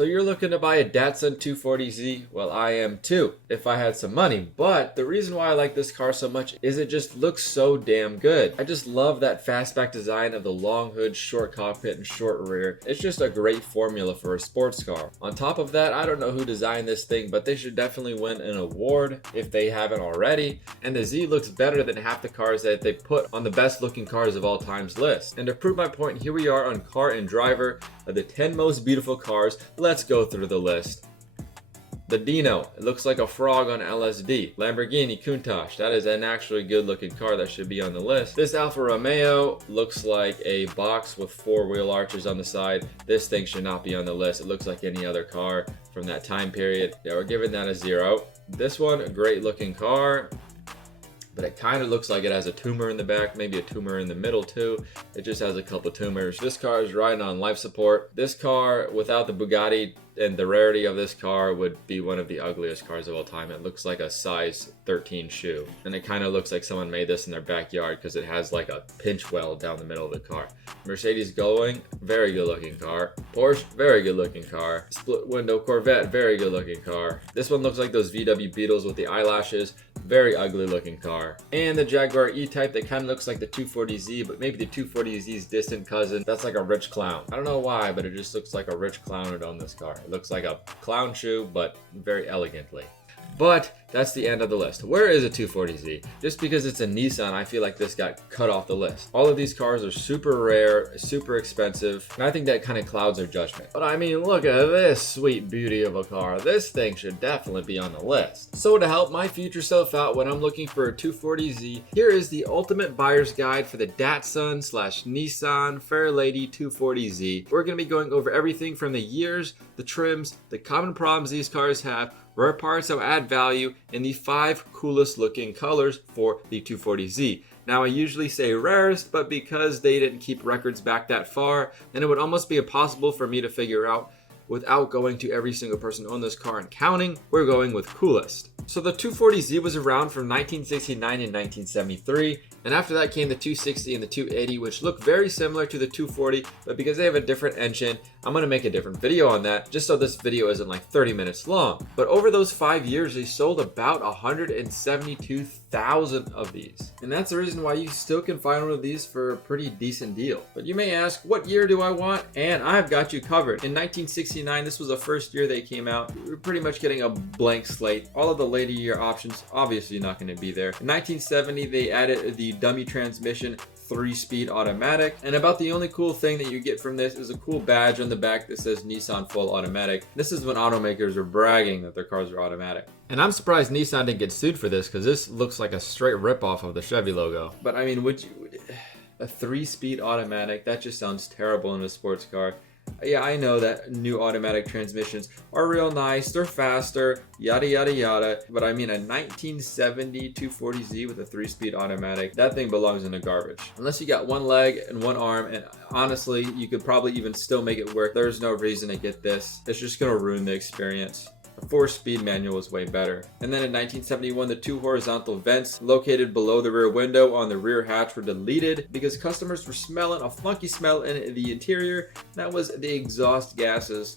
So you're looking to buy a Datsun 240Z? Well, I am too, if I had some money. But the reason why I like this car so much is it just looks so damn good. I just love that fastback design of the long hood, short cockpit, and short rear. It's just a great formula for a sports car. On top of that, I don't know who designed this thing, but they should definitely win an award if they haven't already. And the Z looks better than half the cars that they put on the best looking cars of all times list. And to prove my point, here we are on Car and Driver of the 10 most beautiful cars. Let's go through the list. The Dino, it looks like a frog on LSD. Lamborghini Countach, that is an actually good looking car that should be on the list. This Alfa Romeo looks like a box with 4 wheel arches on the side. This thing should not be on the list. It looks like any other car from that time period. Yeah, we're giving that a 0. This one, a great looking car, but it kind of looks like it has a tumor in the back, maybe a tumor in the middle too. It just has a couple tumors. This car is riding on life support. This car, without the Bugatti and the rarity of this car, would be one of the ugliest cars of all time. It looks like a size 13 shoe. And it kind of looks like someone made this in their backyard because it has like a pinch weld down the middle of the car. Mercedes Gullwing, very good looking car. Porsche, very good looking car. Split window Corvette, very good looking car. This one looks like those VW Beetles with the eyelashes. Very ugly looking car. And the Jaguar E-Type that kind of looks like the 240Z, but maybe the 240Z's distant cousin. That's like a rich clown. I don't know why, but it just looks like a rich clown on this car. It looks like a clown shoe, but very elegantly. But that's the end of the list. Where is a 240Z? Just because it's a Nissan, I feel like this got cut off the list. All of these cars are super rare, super expensive, and I think that kind of clouds their judgment. But I mean, look at this sweet beauty of a car. This thing should definitely be on the list. So to help my future self out when I'm looking for a 240Z, here is the ultimate buyer's guide for the Datsun / Nissan Fairlady 240Z. We're going to be going over everything from the years, the trims, the common problems these cars have, rare parts that will add value, and the 5 coolest looking colors for the 240Z. Now I usually say rarest, but because they didn't keep records back that far, then it would almost be impossible for me to figure out without going to every single person on this car and counting. We're going with coolest. So the 240Z was around from 1969 and 1973, and after that came the 260 and the 280, which look very similar to the 240, but because they have a different engine, I'm going to make a different video on that, just so this video isn't like 30 minutes long. But over those 5 years, they sold about 172,000 of these. And that's the reason why you still can find one of these for a pretty decent deal. But you may ask, what year do I want? And I've got you covered. In 1969, this was the first year they came out. We were pretty much getting a blank slate. All of the later year options obviously not going to be there. In 1970, they added the dummy transmission 3-speed automatic, and about the only cool thing that you get from this is a cool badge on the back that says Nissan Full Automatic. This is when automakers are bragging that their cars are automatic. And I'm surprised Nissan didn't get sued for this, because this looks like a straight ripoff of the Chevy logo. But I mean, a 3-speed automatic, that just sounds terrible in a sports car. Yeah, I know that new automatic transmissions are real nice, they're faster, yada yada yada, but I mean a 1970 240Z with a 3-speed automatic, that thing belongs in the garbage. Unless you got one leg and one arm, and honestly, you could probably even still make it work. There's no reason to get this. It's just gonna ruin the experience. A 4-speed manual is way better. And then in 1971, the 2 horizontal vents located below the rear window on the rear hatch were deleted because customers were smelling a funky smell in the interior. That was the exhaust gases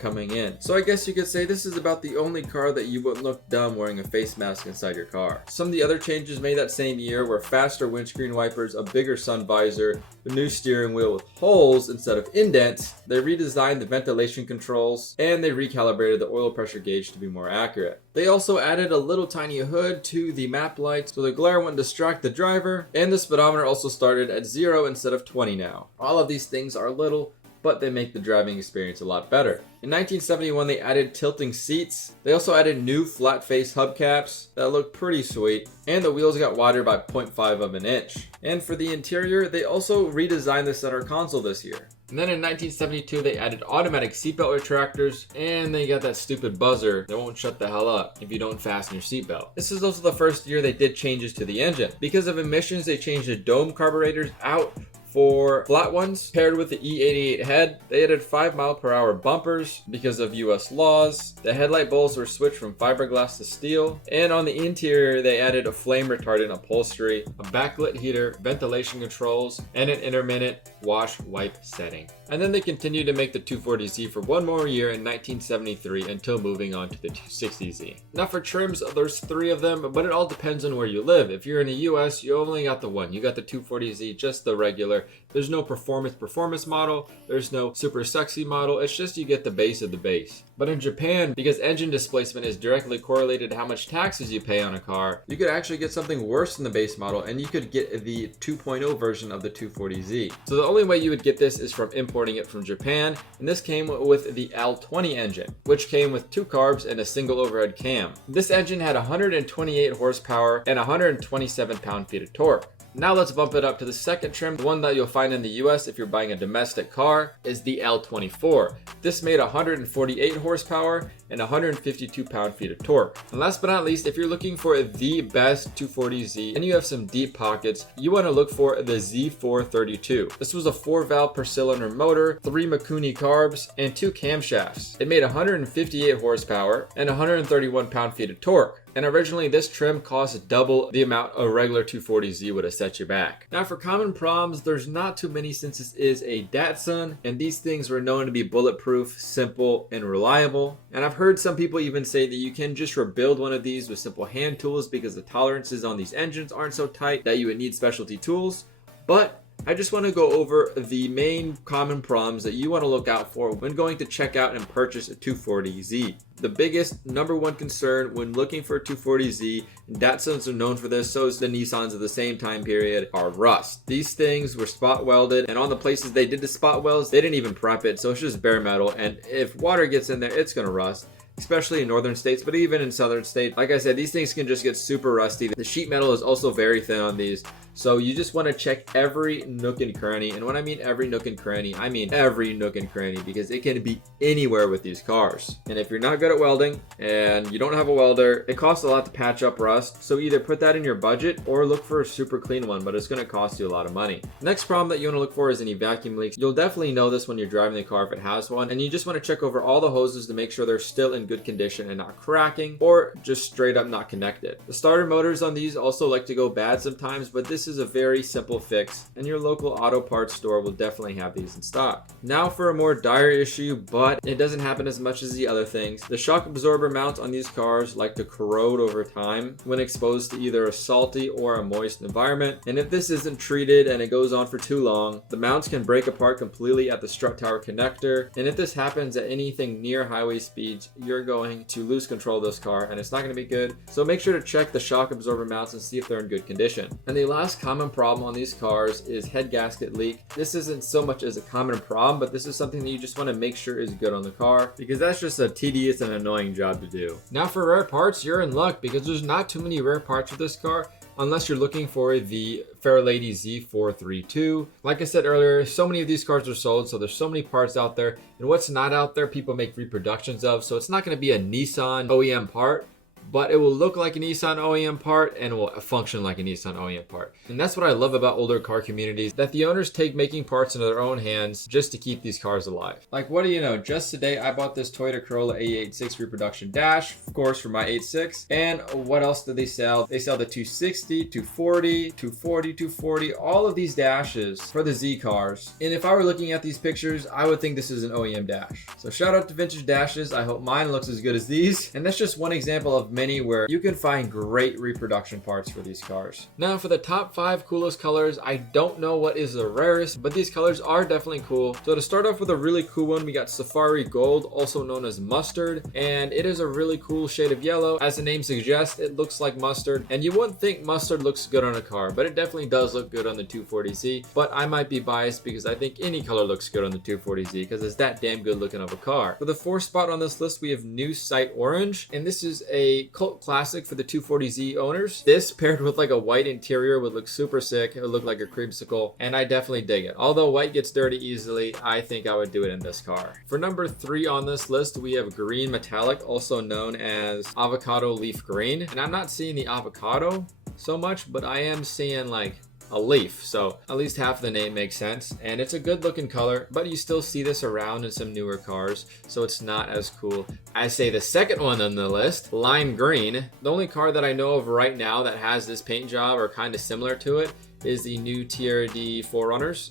coming in. So I guess you could say this is about the only car that you wouldn't look dumb wearing a face mask inside your car. Some of the other changes made that same year were faster windscreen wipers, a bigger sun visor, a new steering wheel with holes instead of indents. They redesigned the ventilation controls, and they recalibrated the oil pressure gauge to be more accurate. They also added a little tiny hood to the map lights so the glare wouldn't distract the driver, and the speedometer also started at 0 instead of 20 now. All of these things are little, but they make the driving experience a lot better. In 1971, they added tilting seats. They also added new flat face hubcaps that look pretty sweet, and the wheels got wider by 0.5 of an inch. And for the interior, they also redesigned the center console this year. And then in 1972, they added automatic seatbelt retractors, and they got that stupid buzzer that won't shut the hell up if you don't fasten your seatbelt. This is also the first year they did changes to the engine. Because of emissions, they changed the dome carburetors out For flat ones, paired with the E88 head, they added 5 mph bumpers because of US laws. The headlight bowls were switched from fiberglass to steel, and on the interior they added a flame retardant upholstery, a backlit heater, ventilation controls, and an intermittent wash wipe setting. And then they continued to make the 240Z for one more year in 1973 until moving on to the 260Z. Now for trims, there's 3 of them, but it all depends on where you live. If you're in the US, you only got the one. You got the 240Z, just the regular. There's no performance model. There's no super sexy model. It's just you get the base of the base. But in Japan, because engine displacement is directly correlated to how much taxes you pay on a car, you could actually get something worse than the base model, and you could get the 2.0 version of the 240Z. So the only way you would get this is from importing it from Japan, and this came with the L20 engine, which came with 2 carbs and a single overhead cam. This engine had 128 horsepower and 127 pound-feet of torque. Now let's bump it up to the second trim. The one that you'll find in the US if you're buying a domestic car is the L24. This made 148 horsepower and 152 pound-feet of torque. And last but not least, if you're looking for the best 240Z and you have some deep pockets, you want to look for the Z432. This was a 4-valve per cylinder motor, 3 Mikuni carbs, and 2 camshafts. It made 158 horsepower and 131 pound-feet of torque. And originally this trim cost double the amount a regular 240Z would have set you back. Now for common problems, there's not too many since this is a Datsun, and these things were known to be bulletproof, simple, and reliable. And I've heard some people even say that you can just rebuild one of these with simple hand tools because the tolerances on these engines aren't so tight that you would need specialty tools. But I just want to go over the main common problems that you want to look out for when going to check out and purchase a 240Z. The biggest number one concern when looking for a 240Z, and Datsuns are known for this, so is the Nissans of the same time period, are rust. These things were spot welded, and on the places they did the spot welds, they didn't even prep it, so it's just bare metal, and if water gets in there, it's gonna rust. Especially in northern states, but even in southern states. Like I said, these things can just get super rusty. The sheet metal is also very thin on these. So you just want to check every nook and cranny. And when I mean every nook and cranny, I mean every nook and cranny, because it can be anywhere with these cars. And if you're not good at welding and you don't have a welder, it costs a lot to patch up rust. So either put that in your budget or look for a super clean one, but it's going to cost you a lot of money. Next problem that you want to look for is any vacuum leaks. You'll definitely know this when you're driving the car if it has one. And you just want to check over all the hoses to make sure they're still in good condition and not cracking or just straight up not connected. The starter motors on these also like to go bad sometimes, but this is a very simple fix and your local auto parts store will definitely have these in stock. Now for a more dire issue, but it doesn't happen as much as the other things. The shock absorber mounts on these cars like to corrode over time when exposed to either a salty or a moist environment, and if this isn't treated and it goes on for too long, the mounts can break apart completely at the strut tower connector, and if this happens at anything near highway speeds, you're going to lose control of this car and it's not going to be good. So make sure to check the shock absorber mounts and see if they're in good condition. And the last common problem on these cars is head gasket leak. This isn't so much as a common problem, but this is something that you just want to make sure is good on the car, because that's just a tedious and annoying job to do. Now for rare parts, you're in luck because there's not too many rare parts with this car unless you're looking for the Fairlady Z432. Like I said earlier, so many of these cars are sold, so there's so many parts out there, and what's not out there, people make reproductions of, so it's not going to be a Nissan OEM part, but it will look like a Nissan OEM part and will function like a Nissan OEM part. And that's what I love about older car communities, that the owners take making parts into their own hands just to keep these cars alive. Like, what do you know, just today I bought this Toyota Corolla A86 reproduction dash, of course, for my 86. And what else do they sell? They sell the 260, 240, 240, 240, all of these dashes for the Z cars. And if I were looking at these pictures, I would think this is an OEM dash. So shout out to vintage dashes. I hope mine looks as good as these. And that's just one example of many where you can find great reproduction parts for these cars. Now for the top 5 coolest colors, I don't know what is the rarest, but these colors are definitely cool. So to start off with a really cool one, we got Safari Gold, also known as mustard, and it is a really cool shade of yellow. As the name suggests, it looks like mustard, and you wouldn't think mustard looks good on a car, but it definitely does look good on the 240Z. But I might be biased because I think any color looks good on the 240Z because it's that damn good looking of a car. For the 4th spot on this list, we have New Sight Orange, and this is a cult classic for the 240Z owners. This paired with like a white interior would look super sick. It would look like a creamsicle, and I definitely dig it. Although white gets dirty easily, I think I would do it in this car. For number 3 on this list, we have Green Metallic, also known as Avocado Leaf Green. And I'm not seeing the avocado so much, but I am seeing like a leaf. So at least half of the name makes sense. And it's a good looking color, but you still see this around in some newer cars. So it's not as cool as, say, the second one on the list, lime green. The only car that I know of right now that has this paint job or kind of similar to it is the new TRD 4Runners.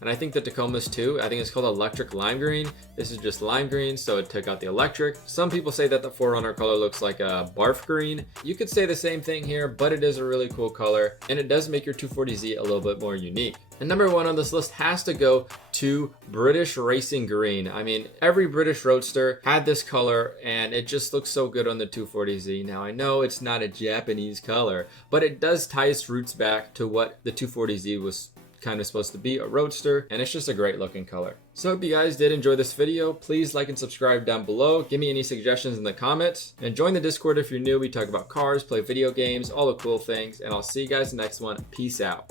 And I think the Tacoma's too. I think it's called electric lime green. This is just lime green, so it took out the electric. Some people say that the 4Runner color looks like a barf green. You could say the same thing here, but it is a really cool color, and it does make your 240Z a little bit more unique. And number one on this list has to go to British Racing Green. I mean, every British Roadster had this color, and it just looks so good on the 240Z. Now, I know it's not a Japanese color, but it does tie its roots back to what the 240Z was kind of supposed to be, a roadster, and it's just a great looking color. So if you guys did enjoy this video, please like and subscribe down below. Give me any suggestions in the comments, and join the Discord if you're new. We talk about cars, play video games, all the cool things, and I'll see you guys in the next one. Peace out.